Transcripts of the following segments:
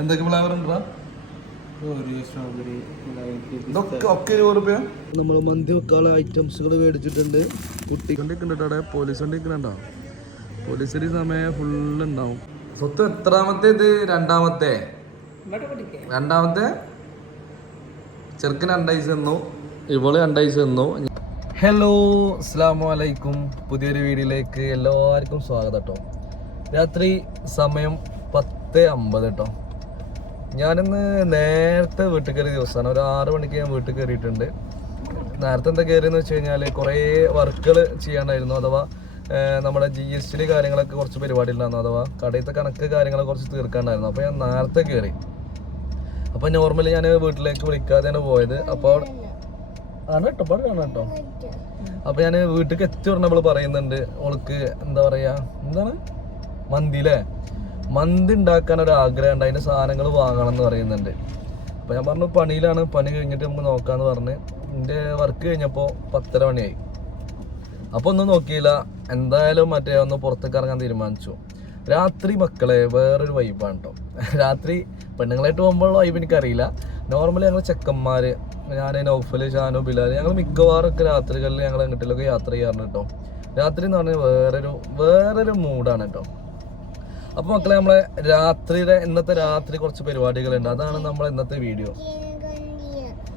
എന്തൊക്കെ ഫ്ലേവർ ഉണ്ടാ ഇതൊക്കെ ഒക്കെ ഇരുപത് റുപ്യ നമ്മൾ മന്തി വെക്കാനുള്ള ഐറ്റംസുകൾ മേടിച്ചിട്ടുണ്ട്. കുട്ടി വണ്ടി അവിടെ പോലീസ് വണ്ടി നിൽക്കണുണ്ടോ പോലീസിന് സമയം ഫുള്ള് ഉണ്ടാവും. സ്വത്ത് എത്രാമത്തെ ഇത് രണ്ടാമത്തെ രണ്ടാമത്തെ? ചെറുക്കൻ രണ്ടൈസ് തന്നു ഇവൾ രണ്ടൈസ് തന്നു ഹലോ അസ്സാമു അലൈക്കും. പുതിയൊരു വീഡിയോയിലേക്ക് എല്ലാവർക്കും സ്വാഗതം കേട്ടോ രാത്രി സമയം പത്ത് അമ്പത് കേട്ടോ ഞാനിന്ന് നേരത്തെ വീട്ടിൽ കയറിയ ദിവസമാണ് ഒരു ആറ് മണിക്ക് ഞാൻ വീട്ടിൽ കയറിയിട്ടുണ്ട് നേരത്തെ എന്താ കയറിയെന്ന് വെച്ച് കഴിഞ്ഞാൽ കുറേ വർക്കുകൾ ചെയ്യാണ്ടായിരുന്നു. അഥവാ നമ്മുടെ ജി എസ് ടി കാര്യങ്ങളൊക്കെ കുറച്ച് പരിപാടി ഉണ്ടായിരുന്നു അഥവാ കടയിലത്തെ കണക്ക് കാര്യങ്ങളെ കുറച്ച് തീർക്കാണ്ടായിരുന്നു. അപ്പോൾ ഞാൻ നേരത്തെ കയറി അപ്പോൾ നോർമലി ഞാൻ വീട്ടിലേക്ക് വിളിക്കാതെയാണ് പോയത്. അപ്പോൾ ആണ് കേട്ടോ. പാടാണ് കേട്ടോ. അപ്പോൾ ഞാൻ വീട്ടിലേക്ക് എത്തി പറഞ്ഞപ്പോൾ പറയുന്നുണ്ട്. ഓൾക്ക് എന്താ പറയുക എന്താണ്? മന്തി അല്ലേ മന്തി ഉണ്ടാക്കാൻ ഒരു ആഗ്രഹം ഉണ്ട്. അതിന്റെ സാധനങ്ങൾ വാങ്ങണം എന്ന് പറയുന്നുണ്ട്. അപ്പോൾ ഞാൻ പറഞ്ഞു പണിയിലാണ്. പണി കഴിഞ്ഞിട്ട് നമുക്ക് നോക്കാമെന്ന് പറഞ്ഞ് എന്റെ വർക്ക് കഴിഞ്ഞപ്പോൾ പത്തര മണിയായി. അപ്പോൾ ഒന്നും നോക്കിയില്ല. എന്തായാലും മറ്റേ ഒന്ന് പുറത്തേക്ക് ഇറങ്ങാൻ തീരുമാനിച്ചു. രാത്രി മക്കളെ വേറൊരു വൈബാണ് കേട്ടോ രാത്രി പെണ്ണുങ്ങളായിട്ട് പോകുമ്പോൾ വൈബ് എനിക്കറിയില്ല. നോർമലി ഞങ്ങൾ ചെക്കന്മാർ ഞാൻ നൗഫൽ ഷാനു ബിലാൽ ഞങ്ങൾ മിക്കവാറൊക്കെ രാത്രികളിൽ ഞങ്ങൾ എങ്ങോട്ടിലൊക്കെ യാത്ര ചെയ്യാറുണ്ട് കേട്ടോ രാത്രി എന്ന് പറഞ്ഞാൽ വേറൊരു വേറൊരു മൂഡാണ് കേട്ടോ അപ്പോൾ മക്കളെ നമ്മളെ രാത്രിയുടെ ഇന്നത്തെ രാത്രി കുറച്ച് പരിപാടികളുണ്ട്. അതാണ് നമ്മളെ ഇന്നത്തെ വീഡിയോ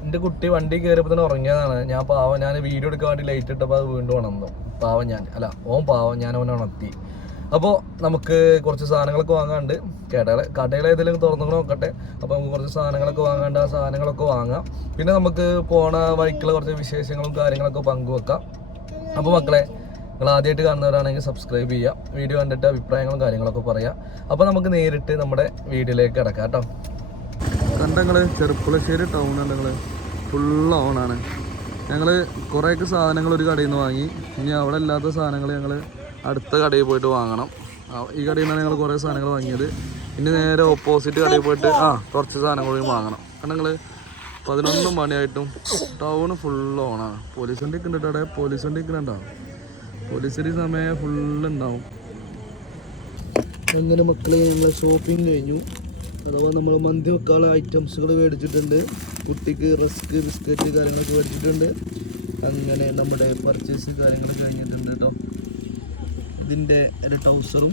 എന്റെ കുട്ടി വണ്ടി കയറിയപ്പോൾ തന്നെ ഉറങ്ങിയതാണ്. ഞാൻ പാവം ഞാൻ വീഡിയോ എടുക്കാൻ വേണ്ടി ലൈറ്റ് ഇട്ടപ്പോൾ അത് വീണ്ടും ഉണർന്നു. പാവം ഞാൻ അല്ല ഓം പാവം ഞാൻ അവനെ ഉണർത്തി. അപ്പോൾ നമുക്ക് കുറച്ച് സാധനങ്ങളൊക്കെ വാങ്ങാണ്ട് കടകളെ കടകൾ ഏതെങ്കിലും തുറന്നു നോക്കട്ടെ. അപ്പോൾ നമുക്ക് കുറച്ച് സാധനങ്ങളൊക്കെ വാങ്ങാണ്ട് ആ സാധനങ്ങളൊക്കെ വാങ്ങാം. പിന്നെ നമുക്ക് പോണ വഴിക്കുള്ള കുറച്ച് വിശേഷങ്ങളും കാര്യങ്ങളൊക്കെ പങ്കുവെക്കാം. അപ്പോൾ മക്കളെ നിങ്ങൾ ആദ്യമായിട്ട് കാണുന്നവരാണെങ്കിൽ സബ്സ്ക്രൈബ് ചെയ്യുക വീഡിയോ കണ്ടിട്ട് അഭിപ്രായങ്ങളും കാര്യങ്ങളൊക്കെ പറയാം അപ്പോൾ നമുക്ക് നേരിട്ട് നമ്മുടെ വീഡിയോയിലേക്ക് കിടക്കാം കേട്ടോ. കണ്ടങ്ങൾ ചെറുപ്പുളശ്ശേരി ടൗൺ ഉണ്ടെങ്കിൽ ഫുൾ ഓണാണ് ഞങ്ങൾ കുറേയൊക്കെ സാധനങ്ങൾ ഒരു കടയിൽ നിന്ന് വാങ്ങി. ഇനി അവിടെ ഇല്ലാത്ത സാധനങ്ങൾ ഞങ്ങൾ അടുത്ത കടയിൽ പോയിട്ട് വാങ്ങണം. ഈ കടയിൽ നിന്നാണ് ഞങ്ങൾ കുറേ സാധനങ്ങൾ വാങ്ങിയത്. ഇനി നേരെ ഓപ്പോസിറ്റ് കടയിൽ പോയിട്ട് ആ കുറച്ച് സാധനങ്ങൾ വാങ്ങണം. വാങ്ങണം കണ്ടങ്ങൾ പതിനൊന്ന് മണിയായിട്ടും ടൗൺ ഫുൾ ഓണാണ് പോലീസ് വണ്ടി ഒക്കെ ഉണ്ട് അവിടെ പോലീസ് വണ്ടി ഒക്കെ ഉണ്ടാവും പോലീസിന് സമയം ഫുള്ള് ഉണ്ടാവും അങ്ങനെ മക്കളെ ഞങ്ങൾ ഷോപ്പിംഗ് കഴിഞ്ഞു? അഥവാ നമ്മൾ മന്തി വെക്കാനുള്ള ഐറ്റംസുകൾ മേടിച്ചിട്ടുണ്ട്. കുട്ടിക്ക് റസ്ക് ബിസ്ക്കറ്റ് കാര്യങ്ങളൊക്കെ മേടിച്ചിട്ടുണ്ട്. അങ്ങനെ നമ്മുടെ പർച്ചേസ് കാര്യങ്ങൾ കഴിഞ്ഞിട്ടുണ്ട് കേട്ടോ ഇതിന്റെ ഒരു ട്രൗസറും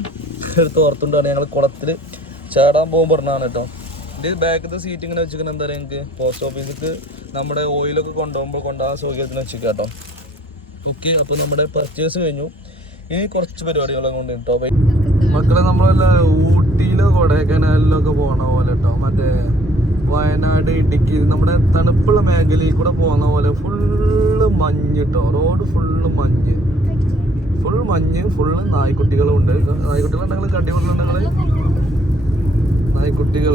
എടുത്ത് ഓർത്തുകൊണ്ടാണ് ഞങ്ങൾ കുളത്തിൽ ചാടാൻ പോകാൻ പറഞ്ഞാണ് കേട്ടോ ഇത് ബാക്കത്തെ സീറ്റ് ഇങ്ങനെ വെച്ചിരിക്കുന്നത് എന്താ പറയുക പോസ്റ്റ് ഓഫീസിലേക്ക് നമ്മുടെ ഓയിലൊക്കെ കൊണ്ടുപോകുമ്പോൾ കൊണ്ടുപോകാൻ സൗകര്യത്തിന് വെച്ചിരിക്കാം കേട്ടോ ഓക്കെ അപ്പോൾ നമ്മുടെ പർച്ചേസ് കഴിഞ്ഞു. ഇനി കുറച്ച് പരിപാടികളും കൊണ്ട് കേട്ടോ. മക്കളെ നമ്മളല്ല ഊട്ടിയിലോ കൊടൈക്കനാലിലോ ഒക്കെ പോണ പോലെ കേട്ടോ മറ്റേ വയനാട് ഇടുക്കി നമ്മുടെ തണുപ്പുള്ള മേഖലയിൽ കൂടെ പോകുന്ന പോലെ ഫുള്ള് മഞ്ഞ് കേട്ടോ റോഡ് ഫുള്ള് മഞ്ഞ്. ഫുൾ മഞ്ഞ് ഫുള്ള് നായ്ക്കുട്ടികളും ഉണ്ട് നായ്ക്കുട്ടികളുണ്ടെങ്കിൽ കട്ടികൊണ്ടുണ്ടെങ്കിൽ നായ്ക്കുട്ടികൾ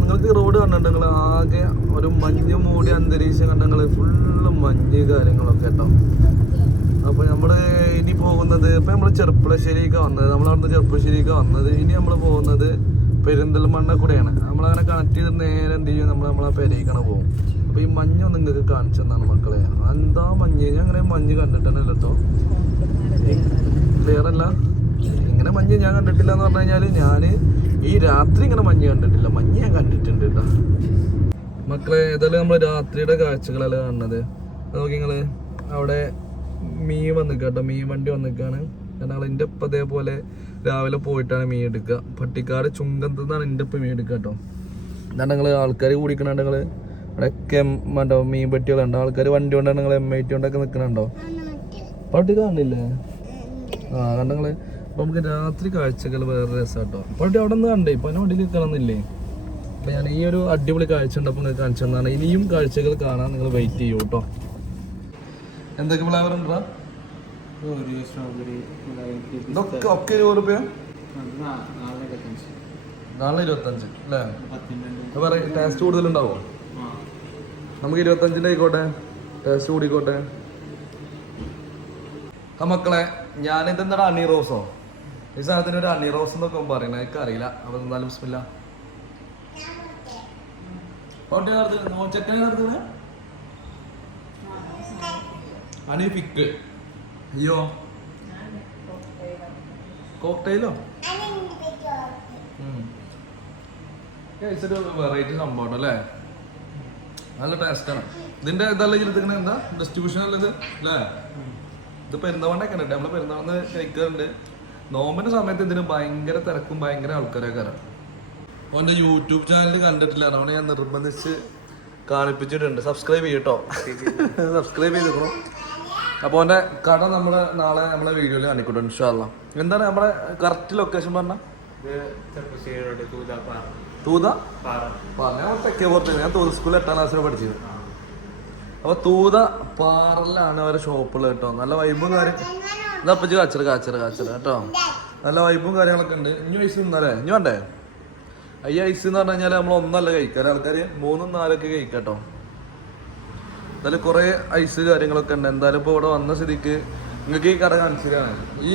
നിങ്ങൾക്ക് റോഡ് കണ്ടിട്ടുണ്ടെങ്കിൽ ആകെ ഒരു മഞ്ഞ് മൂടിയ അന്തരീക്ഷം കണ്ടെങ്കിൽ ഫുള്ള് മഞ്ഞ് കാര്യങ്ങളൊക്കെ കേട്ടോ. അപ്പോൾ നമ്മൾ ഇനി പോകുന്നത് ഇപ്പം നമ്മൾ ചെറുപ്പളശ്ശേരിക്ക് വന്നത്. നമ്മൾ അവിടുന്ന് ചെറുപ്പശ്ശേരിക്ക് വന്നത്. ഇനി നമ്മൾ പോകുന്നത് പെരിന്തൽമണ്ണ കൂടെയാണ്. നമ്മളങ്ങനെ കണക്ട് ചെയ്ത് നേരെ എന്ത് ചെയ്യും? നമ്മൾ നമ്മളെ പെരയിക്കണ പോകും. അപ്പോൾ ഈ മഞ്ഞൊന്നും നിങ്ങൾക്ക് കാണിച്ചു തന്നാണ് മക്കളെ. എന്താ മഞ്ഞ്? ഞാൻ അങ്ങനെ മഞ്ഞ് കണ്ടിട്ടാണ് കേട്ടോ ക്ലിയർ അല്ല? ഇങ്ങനെ മഞ്ഞ് ഞാൻ കണ്ടിട്ടില്ല എന്ന് പറഞ്ഞു കഴിഞ്ഞാൽ ഞാൻ ഈ രാത്രി ഇങ്ങനെ മഞ്ഞ് കണ്ടിട്ടില്ല. മഞ്ഞ് ഞാൻ കണ്ടിട്ടുണ്ട് കേട്ടോ മക്കളെ ഏതായാലും നമ്മൾ രാത്രിയുടെ കാഴ്ചകളല്ല കാണുന്നത്? നോക്കി നിങ്ങൾ അവിടെ മീൻ വന്നിക്കുക കേട്ടോ മീൻ വണ്ടി വന്നിക്കാണ്. ഞങ്ങൾ എന്റെ ഒപ്പം അതേപോലെ രാവിലെ പോയിട്ടാണ് മീൻ എടുക്കുക. പട്ടിക്കാട് ചുങ്കത്ത് നിന്നാണ് എന്റെ ഒപ്പം മീൻ എടുക്കുക കേട്ടോ എന്താണ് നിങ്ങൾ ആൾക്കാർ കൂടിക്കണുണ്ട് നിങ്ങൾ അവിടെ ഒക്കെ മറ്റോ മീൻ പെട്ടികളുണ്ട്. ആൾക്കാർ വണ്ടി കൊണ്ടാണ് നിങ്ങൾ എം ഐ ടി കൊണ്ടൊക്കെ നിൽക്കണുണ്ടോ പട്ടി കാണില്ലേ ആ കണ്ടങ്ങൾ അപ്പൊ നമുക്ക് രാത്രി കാഴ്ചകൾ വേറെ രസം കേട്ടോ പട്ടി അവിടെ നിന്ന് കണ്ടേ ഇപ്പൊ വണ്ടിയിൽ നിൽക്കണമെന്നില്ലേ? അപ്പൊ ഞാൻ ഈ ഒരു അടിപൊളി കാഴ്ച ഉണ്ടപ്പോൾ നിങ്ങൾക്ക് കാണിച്ചു തന്നാണ് ഇനിയും കാഴ്ചകൾ കാണാൻ നിങ്ങൾ വെയിറ്റ് ചെയ്യൂ കേട്ടോ എന്തൊക്കെ ഫ്ലേവർ ഉണ്ടോ ഒരു സ്ട്രോബെറി ഇതൊക്കെ ഒക്കെ ഇരുപത് റുപ്യ നാളെ ഇരുപത്തഞ്ച്. അല്ലേ? പറയും ടേസ്റ്റ് കൂടുതലുണ്ടാവോ? നമുക്ക് ഇരുപത്തഞ്ചിന്റെ ആയിക്കോട്ടെ. ടേസ്റ്റ് കൂടിക്കോട്ടെ. മക്കളെ ഞാനിതെന്താണ് അണി റോസോ? ഈ സാധനത്തിന് ഒരു അണി റോസ് എന്നൊക്കെ പറയണ എനിക്ക് അറിയില്ല. അപ്പൊ എന്തായാലും ബിസ്മില്ല. അണി പിക്ക് അയ്യോ. കോക്ടെയിലോ ഒരു വെറൈറ്റി സംഭവമാണ് അല്ലേ? നല്ല ടേസ്റ്റാണ് ഇതിന്റെ ഇതല്ല ഇരുത്തിക്കണ എന്താ? ഡിസ്ട്രിബ്യൂഷൻ അല്ലത് അല്ലേ? ഇത് പെരുന്തവണ്ണൊക്കെ ഉണ്ട് നമ്മൾ പെരുന്തവണ്ണ കഴിക്കാറുണ്ട്. നോമ്പിന്റെ സമയത്ത് ഇതിന് ഭയങ്കര തിരക്കും ഭയങ്കര ആൾക്കാരൊക്കെ ഓന്റെ യൂട്യൂബ് ചാനൽ കണ്ടിട്ടില്ല. അതുകൊണ്ട് ഞാൻ നിർബന്ധിച്ച് കാണിപ്പിച്ചിട്ടുണ്ട്. സബ്സ്ക്രൈബ് ചെയ്യട്ടോ. സബ്സ്ക്രൈബ് ചെയ്തിട്ടോ അപ്പോൾ ഓന്റെ കട നമ്മൾ നാളെ നമ്മളെ വീഡിയോയിൽ കാണിക്കട്ടോ ഇൻഷാല്ല എന്താണ് നമ്മുടെ കറക്റ്റ് ലൊക്കേഷൻ പറഞ്ഞ? തൂത ഞാൻ തെക്കേ പുറത്ത് ഞാൻ തൂത സ്കൂളിൽ എട്ടാം ക്ലാസ്സിൽ പഠിച്ചത്. അപ്പൊ തൂത പാറലാണ് അവരെ ഷോപ്പുകൾ കേട്ടോ. നല്ല വൈബും കാര്യം ഇതപ്പച്ച് കാച്ചറ് കാച്ചറ് കാച്ചറ് കേട്ടോ. നല്ല വൈബും കാര്യങ്ങളൊക്കെ ഉണ്ട്. ഇനി ഐസ് തിന്നല്ലേ ഇനി വേണ്ടേ? ഈ ഐസ് എന്ന് പറഞ്ഞു കഴിഞ്ഞാൽ നമ്മൾ ഒന്നല്ല കഴിക്കാൻ ആൾക്കാർ മൂന്നും നാലൊക്കെ കഴിക്കാം കേട്ടോ എന്തായാലും കുറേ ഐസ് കാര്യങ്ങളൊക്കെ ഉണ്ട്. എന്തായാലും ഇപ്പോൾ ഇവിടെ വന്ന സ്ഥിതിക്ക് നിങ്ങൾക്ക് ഈ കട കാണിച്ചതാണ് ഈ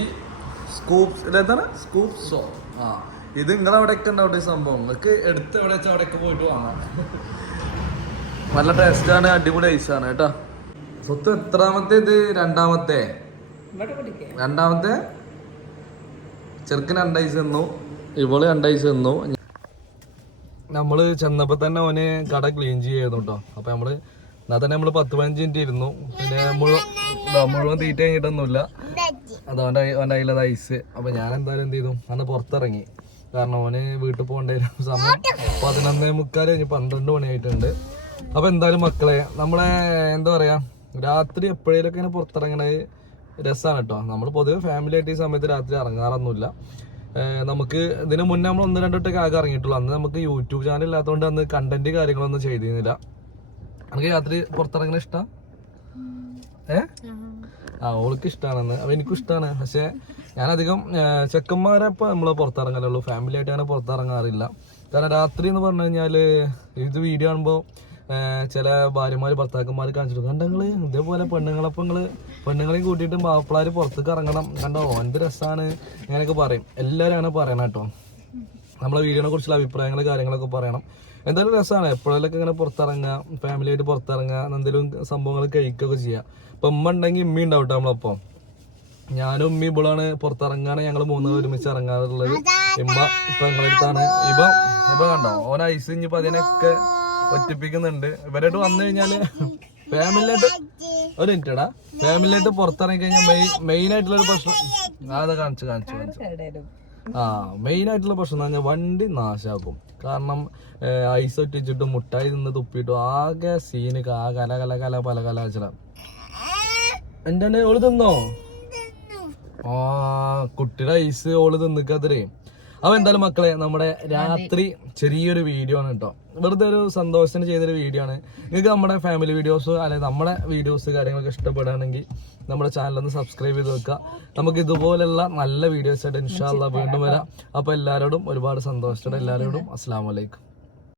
സ്കൂപ്സ് ഇതെന്താണ് സ്കൂപ്സോ ആ ഇത് നിങ്ങളെ അവിടെയൊക്കെ ഉണ്ട് അവിടെ സംഭവം. നിങ്ങൾക്ക് എടുത്ത് എവിടെ വെച്ചാൽ അവിടെയൊക്കെ പോയിട്ട് വാങ്ങാം. നല്ല ടേസ്റ്റാണ് അടിപൊളി ഐസാണ് കേട്ടോ. സ്വത്ത് എത്രാമത്തെ ഇത് രണ്ടാമത്തെ? രണ്ടാമത്തെ ചെറുക്കൻ രണ്ട് ഐസ് തന്നു ഇവൾ രണ്ട് ഐസ് തന്നു നമ്മൾ ചെന്നപ്പോ തന്നെ ഓന് കട ക്ലീൻ ചെയ്യായിരുന്നു കേട്ടോ അപ്പൊ നമ്മൾ എന്നാ തന്നെ നമ്മൾ പത്ത് പതിനഞ്ച് മിനിറ്റ് ഇരുന്നു. പിന്നെ മുഴുവൻ മുഴുവൻ തീറ്റ കഴിഞ്ഞിട്ടൊന്നുമില്ല. അത് അവന്റെ അവന്റെ കയ്യിലത് ഐസ് അപ്പൊ ഞാൻ എന്തായാലും എന്ത് ചെയ്തു? അന്ന് പുറത്തിറങ്ങി. കാരണം ഓന് വീട്ടിൽ പോകണ്ടായിരുന്നു സമയം പതിനൊന്നേ മുക്കാൽ കഴിഞ്ഞ് പന്ത്രണ്ട് മണിയായിട്ടുണ്ട് അപ്പൊ എന്തായാലും മക്കളെ നമ്മളെ എന്താ പറയാ രാത്രി എപ്പോഴേലൊക്കെ ഇങ്ങനെ പുറത്തിറങ്ങണത് രസമാണ് കേട്ടോ നമ്മൾ പൊതുവെ ഫാമിലി ആയിട്ട് ഈ സമയത്ത് രാത്രി ഇറങ്ങാറൊന്നുമില്ല നമുക്ക് ഇതിനു മുന്നേ നമ്മൾ ഒന്ന് രണ്ടോട്ടൊക്കെ ആകെ ഇറങ്ങിയിട്ടുള്ളൂ. അന്ന് നമുക്ക് യൂട്യൂബ് ചാനൽ ഇല്ലാത്തതുകൊണ്ട് അന്ന് കണ്ടന്റ് കാര്യങ്ങളൊന്നും ചെയ്തിരുന്നില്ല. എനിക്ക് രാത്രി പുറത്തിറങ്ങണ ഇഷ്ടം? ഏ? ആ ഓൾക്ക് ഇഷ്ടമാണെന്ന് അപ്പൊ എനിക്കും ഇഷ്ടമാണ് പക്ഷെ ഞാനധികം ചെക്കന്മാരെ ഇപ്പൊ നമ്മൾ പുറത്തിറങ്ങലുള്ളൂ ഫാമിലി ആയിട്ട് അങ്ങനെ പുറത്തിറങ്ങാറില്ല. കാരണം രാത്രി എന്ന് പറഞ്ഞു കഴിഞ്ഞാൽ ഇത് വീഡിയോ കാണുമ്പോൾ ചില ഭാര്യമാര് ഭർത്താക്കന്മാര് കാണിച്ചിട്ട് കണ്ടങ്ങൾ ഇതേപോലെ പെണ്ണുങ്ങളപ്പം നിങ്ങൾ പെണ്ണുങ്ങളെയും കൂട്ടിയിട്ട് മാപ്പിളാര് പുറത്തേക്ക് ഇറങ്ങണം. കണ്ടോ? എന്ത് രസമാണ് അങ്ങനെയൊക്കെ പറയും. എല്ലാവരും അങ്ങനെ പറയണം കേട്ടോ. നമ്മളെ വീഡിയോനെ കുറിച്ചുള്ള അഭിപ്രായങ്ങൾ കാര്യങ്ങളൊക്കെ പറയണം. എന്തായാലും രസമാണ് എപ്പോഴെല്ലാം ഇങ്ങനെ പുറത്തിറങ്ങുക ഫാമിലി ആയിട്ട് പുറത്തിറങ്ങുക എന്തെങ്കിലും സംഭവങ്ങൾ കഴിക്കുകയൊക്കെ ചെയ്യുക ഇപ്പം ഉമ്മ ഉണ്ടെങ്കിൽ ഉമ്മ ഉണ്ടാവും നമ്മളൊപ്പം. ഞാനും ഉമ്മ ഇവളാണ് പുറത്തിറങ്ങാണ് ഞങ്ങൾ മൂന്ന് ഒരുമിച്ച് ഇറങ്ങാറുള്ളത്. ഇമ്മ ഇപ്പൊ ഞങ്ങളെടുത്താണ് ഇപ്പൊ ഇപ്പൊ കണ്ടോ? ഓൻ ഐസ് കഴിഞ്ഞപ്പോ അതിനൊക്കെ ഒറ്റിപ്പിക്കുന്നുണ്ട്. ഇവരായിട്ട് വന്നു കഴിഞ്ഞാൽ ഫാമിലിയായിട്ട് ഒരു മിനിറ്റടാ. ഫാമിലിയായിട്ട് പുറത്തിറങ്ങി കഴിഞ്ഞാൽ മെയിൻ ആയിട്ടുള്ള ഒരു പ്രശ്നം അതെ കാണിച്ചു കാണിച്ചു കാണിച്ചു. ആ മെയിൻ ആയിട്ടുള്ള പ്രശ്നം എന്ന് പറഞ്ഞാൽ വണ്ടി നാശാക്കും. കാരണം ഐസ് ഒറ്റിച്ചിട്ടും മുട്ടായി നിന്ന് തുപ്പിയിട്ടും ആകെ സീന് ആ കല കല കല പല കല എന്റെ ഓൾ തിന്നോ? ആ കുട്ടിയുടെ ഐസ് ഓൾ തിന്നിക്കാത്തരേ. അപ്പൊ എന്തായാലും മക്കളെ നമ്മുടെ രാത്രി ചെറിയൊരു വീഡിയോ ആണ് കേട്ടോ വെറുതെ ഒരു സന്തോഷത്തിന് ചെയ്തൊരു വീഡിയോ ആണ്. നിങ്ങൾക്ക് നമ്മുടെ ഫാമിലി വീഡിയോസ് അല്ലെങ്കിൽ നമ്മുടെ വീഡിയോസ് കാര്യങ്ങളൊക്കെ ഇഷ്ടപ്പെടുകയാണെങ്കിൽ നമ്മുടെ ചാനൽ ഒന്ന് സബ്സ്ക്രൈബ് ചെയ്ത് വെക്കുക. നമുക്ക് ഇതുപോലെയുള്ള നല്ല വീഡിയോസ് ആയിട്ട് ഇൻഷാല്ല വീണ്ടും വരാം. അപ്പൊ എല്ലാവരോടും ഒരുപാട് സന്തോഷത്തോടെ എല്ലാവരോടും അസ്സാം വലൈക്കും